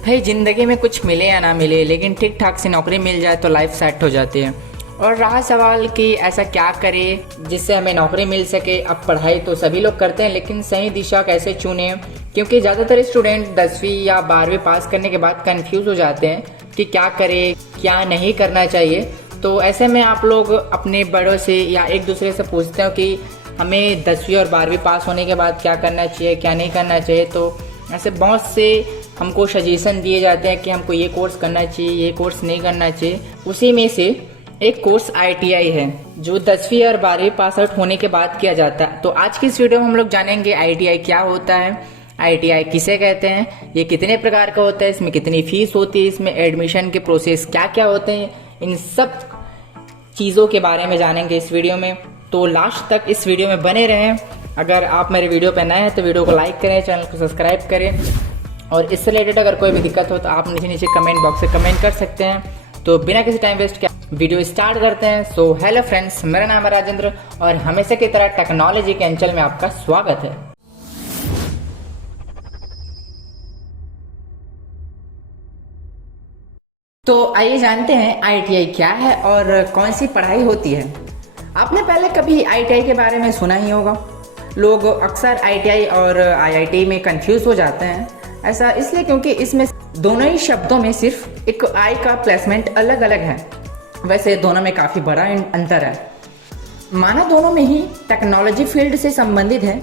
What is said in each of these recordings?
भाई ज़िंदगी में कुछ मिले या ना मिले, लेकिन ठीक ठाक से नौकरी मिल जाए तो लाइफ सेट हो जाती है। और रहा सवाल कि ऐसा क्या करें जिससे हमें नौकरी मिल सके। अब पढ़ाई तो सभी लोग करते हैं, लेकिन सही दिशा कैसे चुने, क्योंकि ज़्यादातर स्टूडेंट 10वीं या 12वीं पास करने के बाद कंफ्यूज हो जाते हैं कि क्या करें, क्या नहीं करना चाहिए। तो ऐसे में आप लोग अपने बड़ों से या एक दूसरे से पूछते हो कि हमें 10वीं और 12वीं पास होने के बाद क्या करना चाहिए, क्या नहीं करना चाहिए। तो ऐसे बहुत से हमको सजेशन दिए जाते हैं कि हमको ये कोर्स करना चाहिए, ये कोर्स नहीं करना चाहिए। उसी में से एक कोर्स ITI है जो 10वीं और 12वीं पास आउट होने के बाद किया जाता है। तो आज की इस वीडियो में हम लोग जानेंगे ITI क्या होता है, ITI किसे कहते हैं, ये कितने प्रकार का होता है, इसमें कितनी फीस होती है, इसमें एडमिशन के प्रोसेस क्या क्या होते हैं, इन सब चीज़ों के बारे में जानेंगे इस वीडियो में। तो लास्ट तक इस वीडियो में बने रहें। अगर आप मेरे वीडियो पर नए हैं तो वीडियो को लाइक करें, चैनल को सब्सक्राइब करें, और इससे रिलेटेड अगर कोई भी दिक्कत हो तो आप नीचे कमेंट बॉक्स से कमेंट कर सकते हैं। तो बिना किसी टाइम वेस्ट के वीडियो स्टार्ट करते हैं। सो हेलो फ्रेंड्स, मेरा नाम है राजेंद्र और हमेशा की तरह टेक्नोलॉजी के अंचल में आपका स्वागत है। तो आइए जानते हैं ITI क्या है और कौन सी पढ़ाई होती है। आपने पहले कभी ITI के बारे में सुना ही होगा। लोग अक्सर ITI और IIT में कंफ्यूज हो जाते हैं। ऐसा इसलिए क्योंकि इसमें दोनों ही शब्दों में सिर्फ एक आई का प्लेसमेंट अलग अलग है। वैसे दोनों में काफ़ी बड़ा अंतर है। माना दोनों में ही टेक्नोलॉजी फील्ड से संबंधित है,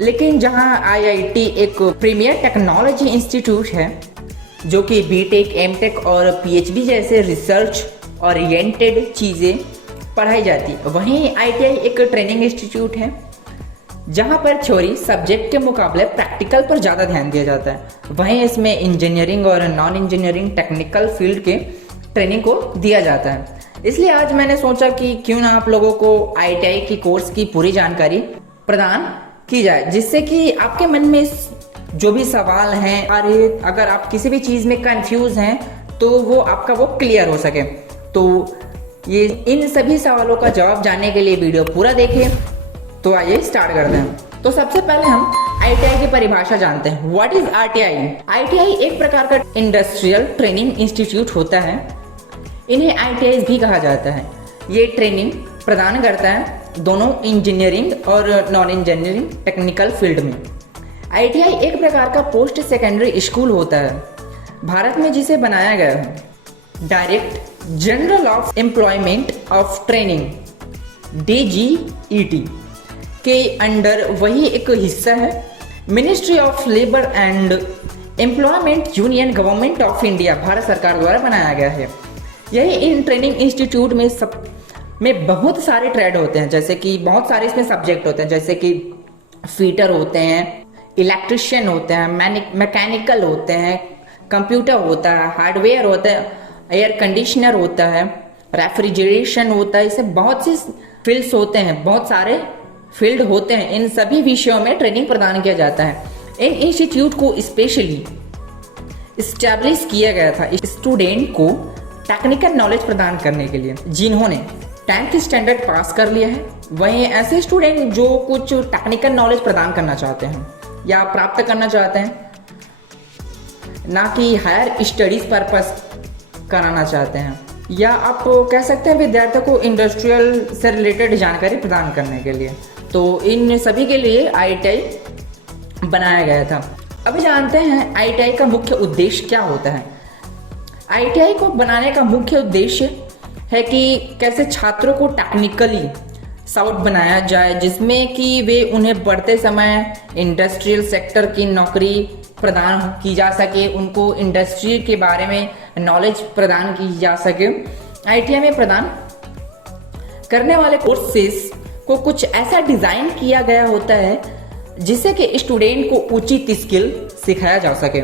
लेकिन जहां IIT एक प्रीमियर टेक्नोलॉजी इंस्टीट्यूट है जो कि BTech, MTech और PhD जैसे रिसर्च ओरिएंटेड चीज़ें पढ़ाई जाती है, वहीं ITI एक ट्रेनिंग इंस्टीट्यूट है जहां पर थ्योरी सब्जेक्ट के मुकाबले प्रैक्टिकल पर ज़्यादा ध्यान दिया जाता है। वहीं इसमें इंजीनियरिंग और नॉन इंजीनियरिंग टेक्निकल फील्ड के ट्रेनिंग को दिया जाता है। इसलिए आज मैंने सोचा कि क्यों ना आप लोगों को ITI की कोर्स की पूरी जानकारी प्रदान की जाए, जिससे कि आपके मन में जो भी सवाल हैं, अगर आप किसी भी चीज़ में कंफ्यूज हैं तो वो आपका क्लियर हो सके। तो ये इन सभी सवालों का जवाब जानने के लिए वीडियो पूरा देखें। तो आइए स्टार्ट करते हैं। तो सबसे पहले हम ITI की परिभाषा जानते हैं। What is ITI? ITI एक प्रकार का इंडस्ट्रियल ट्रेनिंग इंस्टीट्यूट होता है। इन्हें ITIs भी कहा जाता है। ये ट्रेनिंग प्रदान करता है दोनों इंजीनियरिंग और नॉन इंजीनियरिंग टेक्निकल फील्ड में। ITI एक प्रकार का पोस्ट सेकेंडरी स्कूल होता है भारत में, जिसे बनाया गया है direct general of employment of training DGET के अंडर। वही एक हिस्सा है ministry of labour and employment union government of India, Bharat सरकार द्वारा बनाया गया है। यही इन ट्रेनिंग इंस्टीट्यूट में बहुत सारे ट्रेड होते हैं, जैसे कि बहुत सारे इसमें सब्जेक्ट होते हैं, जैसे कि फीटर होते हैं, इलेक्ट्रिशियन होते हैं, मैकेनिकल होते हैं, कंप्यूटर होता है, हार्डवेयर होता है, एयर कंडीशनर होता है, रेफ्रिजरेशन होता है। इससे बहुत सी फील्ड्स होते हैं, बहुत सारे फील्ड होते हैं। इन सभी विषयों में ट्रेनिंग प्रदान किया जाता है। इन इंस्टीट्यूट को स्पेशली इस्टेब्लिश किया गया था स्टूडेंट को टेक्निकल नॉलेज प्रदान करने के लिए जिन्होंने 10th स्टैंडर्ड पास कर लिया है। वहीं ऐसे स्टूडेंट जो कुछ टेक्निकल नॉलेज प्रदान करना चाहते हैं या प्राप्त करना चाहते हैं, ना कि हायर स्टडीज पर्पस कराना चाहते हैं, या आप कह सकते हैं विद्यार्थियों को इंडस्ट्रियल से रिलेटेड जानकारी प्रदान करने के लिए। तो इन सभी के लिए ITI बनाया गया था। अब जानते हैं ITI का मुख्य उद्देश्य क्या होता है। ITI को बनाने का मुख्य उद्देश्य है कि कैसे छात्रों को टेक्निकली साउट बनाया जाए, जिसमें कि वे उन्हें बढ़ते समय इंडस्ट्रियल सेक्टर की नौकरी प्रदान की जा सके, उनको इंडस्ट्री के बारे में नॉलेज प्रदान की जा सके। ITI में प्रदान करने वाले कोर्सेस को कुछ ऐसा डिज़ाइन किया गया होता है जिससे कि स्टूडेंट को उचित स्किल सिखाया जा सके।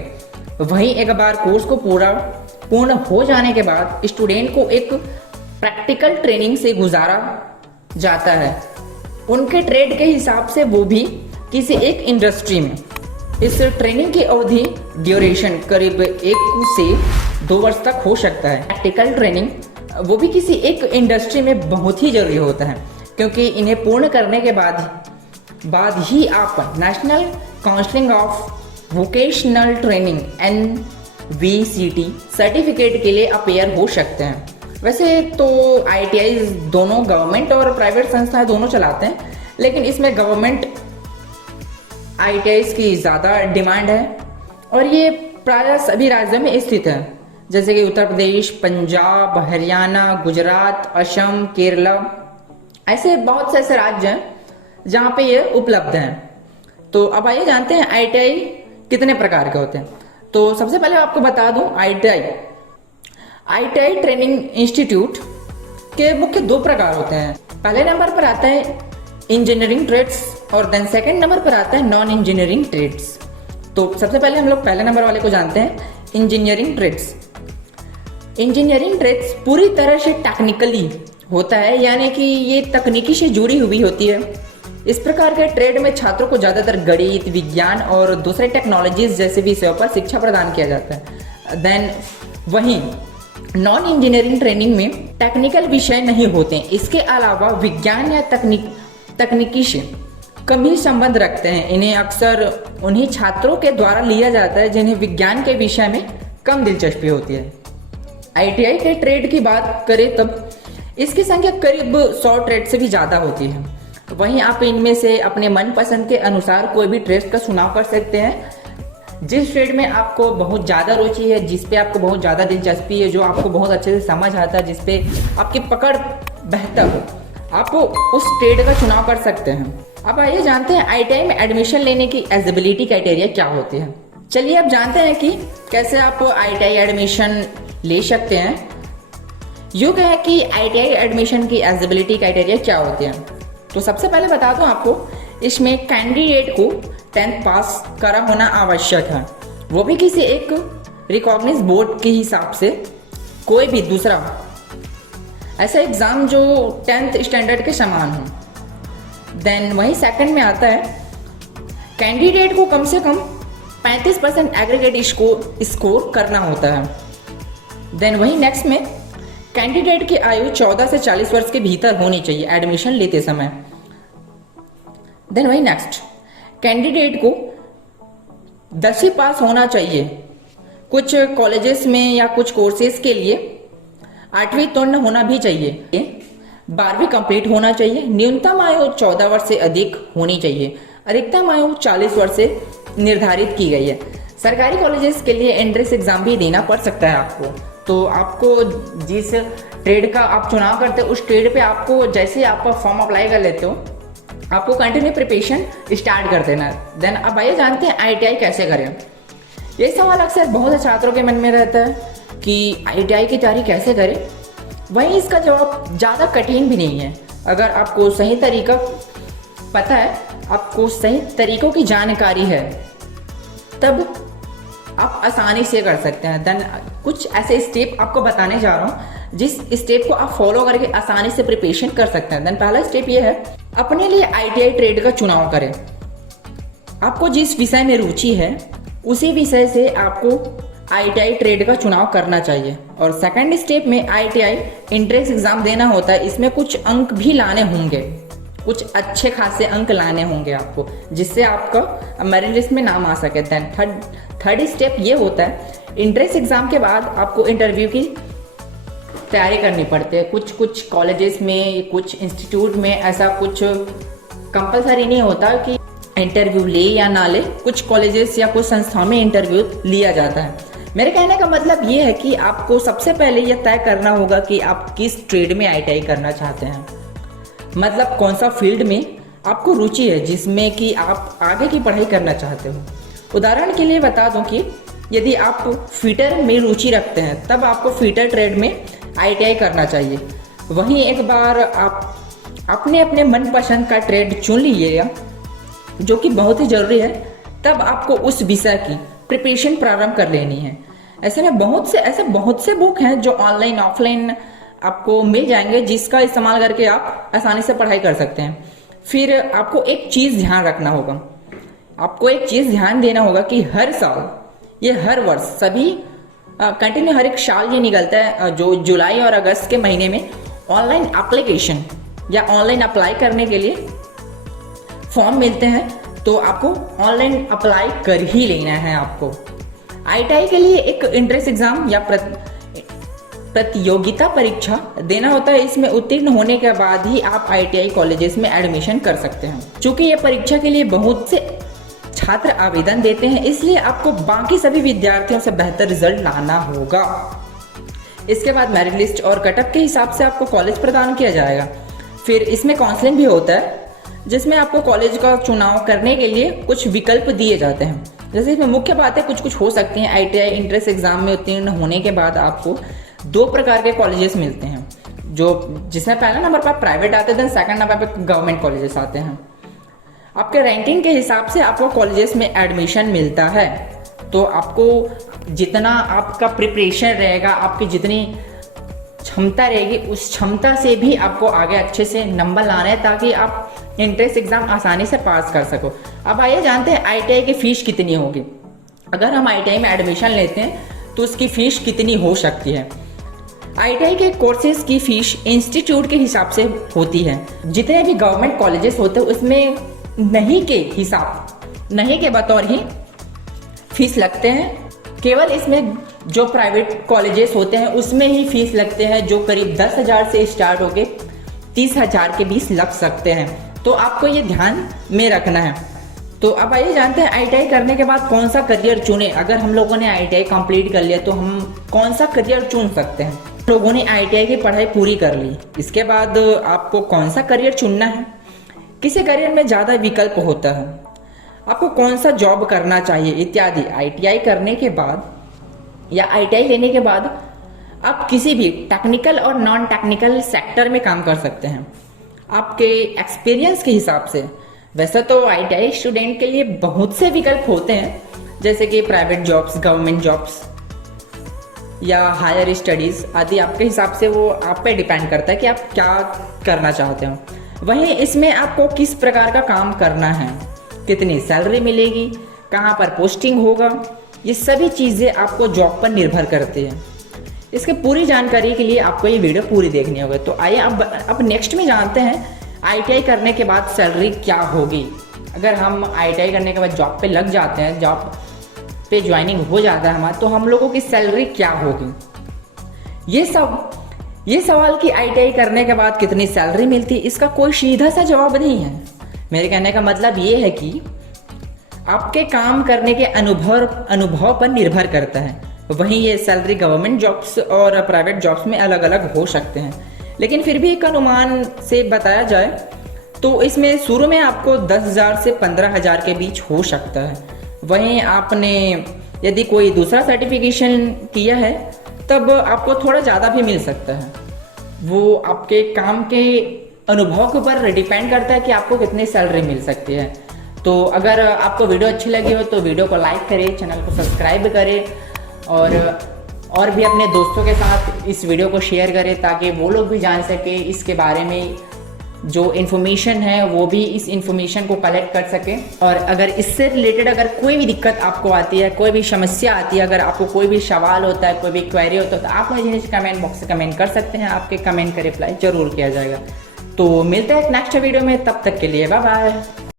वहीं एक बार कोर्स को पूर्ण हो जाने के बाद स्टूडेंट को एक प्रैक्टिकल ट्रेनिंग से गुजारा जाता है, उनके ट्रेड के हिसाब से, वो भी किसी एक इंडस्ट्री में। इस ट्रेनिंग की अवधि ड्यूरेशन करीब 1 से 2 वर्ष तक हो सकता है। प्रैक्टिकल ट्रेनिंग वो भी किसी एक इंडस्ट्री में बहुत ही जरूरी होता है, क्योंकि इन्हें पूर्ण करने के बाद ही आप national council of vocational training VCT certificate के लिए अपेयर हो सकते हैं। वैसे तो ITI दोनों गवर्नमेंट और प्राइवेट संस्थाएं दोनों चलाते हैं, लेकिन इसमें गवर्नमेंट ITI की ज़्यादा डिमांड है और ये प्रायः सभी राज्यों में स्थित है, जैसे कि उत्तर प्रदेश, पंजाब, हरियाणा, गुजरात, असम, केरला, ऐसे बहुत से ऐसे राज्य हैं जहाँ पे ये उपलब्ध हैं। तो अब आइए जानते हैं ITI कितने प्रकार के होते हैं। तो सबसे पहले आपको बता दूं ITI ट्रेनिंग इंस्टीट्यूट के मुख्य 2 प्रकार होते हैं। पहले नंबर पर आता है इंजीनियरिंग ट्रेड्स और देन सेकंड नंबर पर आता है नॉन इंजीनियरिंग ट्रेड्स। तो सबसे पहले हम लोग पहले नंबर वाले को जानते हैं, इंजीनियरिंग ट्रेड्स। इंजीनियरिंग ट्रेड्स पूरी तरह से टेक्निकली होता है, यानी कि ये तकनीकी से जुड़ी हुई होती है। इस प्रकार के ट्रेड में छात्रों को ज़्यादातर गणित, विज्ञान और दूसरे टेक्नोलॉजीज जैसे विषयों पर शिक्षा प्रदान किया जाता है। देन वहीं नॉन इंजीनियरिंग ट्रेनिंग में टेक्निकल विषय नहीं होते, इसके अलावा विज्ञान या तकनीकी से कम ही संबंध रखते हैं। इन्हें अक्सर उन्हीं छात्रों के द्वारा लिया जाता है जिन्हें विज्ञान के विषय में कम दिलचस्पी होती है। ITI के ट्रेड की बात करें तब इसकी संख्या करीब 100 ट्रेड से भी ज़्यादा होती है। वहीं आप इनमें से अपने मनपसंद के अनुसार कोई भी ट्रेड का चुनाव कर सकते हैं। जिस ट्रेड में आपको बहुत ज़्यादा रुचि है, जिस पे आपको बहुत ज़्यादा दिलचस्पी है, जो आपको बहुत अच्छे से समझ आता है, जिस पे आपकी पकड़ बेहतर हो, आप उस ट्रेड का चुनाव कर सकते हैं। अब आइए जानते हैं ITI में एडमिशन लेने की एलिजिबिलिटी क्राइटेरिया क्या होती है। चलिए अब जानते हैं कि कैसे आप ITI एडमिशन ले सकते हैं। यूँ कहें कि ITI एडमिशन की एलिजिबिलिटी क्राइटेरिया क्या होती है। तो सबसे पहले बता दूं आपको, इसमें कैंडिडेट को 10th पास करा होना आवश्यक है, वो भी किसी एक रिकॉग्नाइज्ड बोर्ड के हिसाब से। कोई भी दूसरा ऐसा एग्ज़ाम जो 10th स्टैंडर्ड के समान हो। देन वहीं सेकंड में आता है कैंडिडेट को कम से कम 35% एग्रीगेट स्कोर करना होता है। देन वहीं नेक्स्ट में कैंडिडेट की आयु 14 से 40 वर्ष के भीतर होनी चाहिए एडमिशन लेते समय। देन वही नेक्स्ट कैंडिडेट को 10वीं पास होना चाहिए। कुछ कॉलेजेस में या कुछ कोर्सेज के लिए 8वीं उत्तीर्ण होना भी चाहिए। 12वीं कंप्लीट होना चाहिए। न्यूनतम आयु 14 वर्ष से अधिक होनी चाहिए। अधिकतम आयु 40 वर्ष से निर्धारित की गई है। सरकारी कॉलेजेस के लिए एंट्रेंस एग्जाम भी देना पड़ सकता है आपको। तो आपको जिस ट्रेड का आप चुनाव करते हो, उस ट्रेड पे आपको जैसे आप फॉर्म अप्लाई कर लेते हो, आपको कंटिन्यू प्रिपरेशन स्टार्ट कर देना। देन अब आइए जानते हैं ITI कैसे करें। ये सवाल अक्सर बहुत से छात्रों के मन में रहता है कि ITI की तैयारी कैसे करें। वहीं इसका जवाब ज़्यादा कठिन भी नहीं है। अगर आपको सही तरीका पता है, आपको सही तरीकों की जानकारी है, तब आप आसानी से कर सकते हैं। देन कुछ ऐसे स्टेप आपको बताने जा रहा हूँ जिस स्टेप को आप फॉलो करके आसानी से प्रिपरेशन कर सकते हैं। देन पहला स्टेप ये है, अपने लिए ITI ट्रेड का चुनाव करें। आपको जिस विषय में रुचि है उसी विषय से आपको ITI ट्रेड का चुनाव करना चाहिए। और सेकंड स्टेप में ITI एंट्रेंस एग्जाम देना होता है। इसमें कुछ अंक भी लाने होंगे, कुछ अच्छे खासे अंक लाने होंगे आपको, जिससे आपका मेरिट लिस्ट में नाम आ सके। देन थर्ड स्टेप ये होता है, एंट्रेंस एग्जाम के बाद आपको इंटरव्यू की तैयारी करनी पड़ती है। कुछ कॉलेजेस में, कुछ इंस्टीट्यूट में ऐसा कुछ कंपलसरी नहीं होता कि इंटरव्यू ले या ना ले। कुछ कॉलेजेस या कुछ संस्थाओं में इंटरव्यू लिया जाता है। मेरे कहने का मतलब ये है कि आपको सबसे पहले यह तय करना होगा कि आप किस ट्रेड में ITI करना चाहते हैं, मतलब कौन सा फील्ड में आपको रुचि है, जिसमें कि आप आगे की पढ़ाई करना चाहते हो। उदाहरण के लिए बता दूं कि यदि आप फिटर में रुचि रखते हैं, तब आपको फिटर ट्रेड में ITI करना चाहिए। वहीं एक बार आप अपने अपने मनपसंद का ट्रेड चुन लीजिएगा, जो कि बहुत ही ज़रूरी है, तब आपको उस विषय की प्रिपरेशन प्रारंभ कर लेनी है। ऐसे में बहुत से बुक हैं जो ऑनलाइन ऑफलाइन आपको मिल जाएंगे, जिसका इस्तेमाल करके आप आसानी से पढ़ाई कर सकते हैं। फिर आपको एक चीज़ ध्यान रखना होगा, आपको एक चीज़ ध्यान देना होगा कि हर साल, ये हर वर्ष, सभी कंटिन्यू हर एक साल ये निकलता है, जो जुलाई और अगस्त के महीने में ऑनलाइन एप्लीकेशन या ऑनलाइन अप्लाई करने के लिए फॉर्म मिलते हैं। तो आपको ऑनलाइन अप्लाई कर ही लेना है। आपको आईटीआई के लिए एक एंट्रेंस एग्जाम या प्रतियोगिता परीक्षा देना होता है। इसमें उत्तीर्ण होने के बाद ही आप आईटीआई कॉलेजेस में एडमिशन कर सकते हैं। चूंकि ये परीक्षा के लिए बहुत से छात्र आवेदन देते हैं, इसलिए आपको बाकी सभी विद्यार्थियों से बेहतर रिजल्ट लाना होगा। इसके बाद मेरिट लिस्ट और कटअप के हिसाब से आपको कॉलेज प्रदान किया जाएगा। फिर इसमें काउंसलिंग भी होता है, जिसमें आपको कॉलेज का चुनाव करने के लिए कुछ विकल्प दिए जाते हैं। जैसे इसमें मुख्य बातें कुछ हो सकती हैं। आईटीआई एंट्रेंस एग्जाम में उत्तीर्ण होने के बाद आपको 2 प्रकार के कॉलेजेस मिलते हैं, जिसमें पहला नंबर पर प्राइवेट आते हैं, सेकंड नंबर पर गवर्नमेंट कॉलेजेस आते हैं। आपके रैंकिंग के हिसाब से आपको कॉलेजेस में एडमिशन मिलता है। तो आपको जितना आपका प्रिपरेशन रहेगा, आपकी जितनी क्षमता रहेगी, उस क्षमता से भी आपको आगे अच्छे से नंबर लाने हैं, ताकि आप एंट्रेंस एग्जाम आसानी से पास कर सको। अब आइए जानते हैं आईटीआई की फीस कितनी होगी। अगर हम आईटीआई में एडमिशन लेते हैं तो उसकी फीस कितनी हो सकती है। आईटीआई के कोर्सेज की फीस इंस्टीट्यूट के हिसाब से होती है। जितने भी गवर्नमेंट कॉलेजेस होते हैं उसमें नहीं के बतौर ही फीस लगते हैं। केवल इसमें जो प्राइवेट कॉलेजेस होते हैं उसमें ही फीस लगते हैं, जो करीब 10,000 से स्टार्ट होके 30,000 के बीच लग सकते हैं। तो आपको ये ध्यान में रखना है। तो अब आइए जानते हैं आईटीआई करने के बाद कौन सा करियर चुने। अगर हम लोगों ने आईटीआई कंप्लीट कर लिया तो हम कौन सा करियर चुन सकते हैं। लोगों ने आईटीआई की पढ़ाई पूरी कर ली, इसके बाद आपको कौन सा करियर चुनना है। किसी करियर में ज़्यादा विकल्प होता है, आपको कौन सा जॉब करना चाहिए इत्यादि। आईटीआई करने के बाद या आईटीआई लेने के बाद आप किसी भी टेक्निकल और नॉन टेक्निकल सेक्टर में काम कर सकते हैं, आपके एक्सपीरियंस के हिसाब से। वैसे तो आईटीआई स्टूडेंट के लिए बहुत से विकल्प होते हैं, जैसे कि प्राइवेट जॉब्स, गवर्नमेंट जॉब्स या हायर स्टडीज़ आदि। आपके हिसाब से वो आप पे डिपेंड करता है कि आप क्या करना चाहते हो। वहीं इसमें आपको किस प्रकार का काम करना है, कितनी सैलरी मिलेगी, कहाँ पर पोस्टिंग होगा, ये सभी चीज़ें आपको जॉब पर निर्भर करती हैं। इसकी पूरी जानकारी के लिए आपको ये वीडियो पूरी देखनी होगी। तो आइए अब नेक्स्ट में जानते हैं आईटीआई करने के बाद सैलरी क्या होगी। अगर हम आईटीआई करने के बाद जॉब पे लग जाते हैं, जॉब पे ज्वाइनिंग हो जाता है हमारा, तो हम लोगों की सैलरी क्या होगी। ये सवाल कि आईटीआई करने के बाद कितनी सैलरी मिलती है, इसका कोई सीधा सा जवाब नहीं है। मेरे कहने का मतलब ये है कि आपके काम करने के अनुभव पर निर्भर करता है। वहीं ये सैलरी गवर्नमेंट जॉब्स और प्राइवेट जॉब्स में अलग अलग हो सकते हैं, लेकिन फिर भी एक अनुमान से बताया जाए तो इसमें शुरू में आपको 10,000 से 15,000 के बीच हो सकता है। वहीं आपने यदि कोई दूसरा सर्टिफिकेशन किया है तब आपको थोड़ा ज़्यादा भी मिल सकता है। वो आपके काम के अनुभव के ऊपर डिपेंड करता है कि आपको कितनी सैलरी मिल सकती है। तो अगर आपको वीडियो अच्छी लगी हो तो वीडियो को लाइक करें, चैनल को सब्सक्राइब करें और भी अपने दोस्तों के साथ इस वीडियो को शेयर करें, ताकि वो लोग भी जान सके इसके बारे में। जो इन्फॉर्मेशन है वो भी इस इन्फॉर्मेशन को कलेक्ट कर सकें। और अगर इससे रिलेटेड अगर कोई भी दिक्कत आपको आती है, कोई भी समस्या आती है, अगर आपको कोई भी सवाल होता है, कोई भी क्वेरी होता है, तो आप मुझे नीचे कमेंट बॉक्स से कमेंट कर सकते हैं। आपके कमेंट का रिप्लाई जरूर किया जाएगा। तो मिलते हैं नेक्स्ट वीडियो में, तब तक के लिए बाय बाय।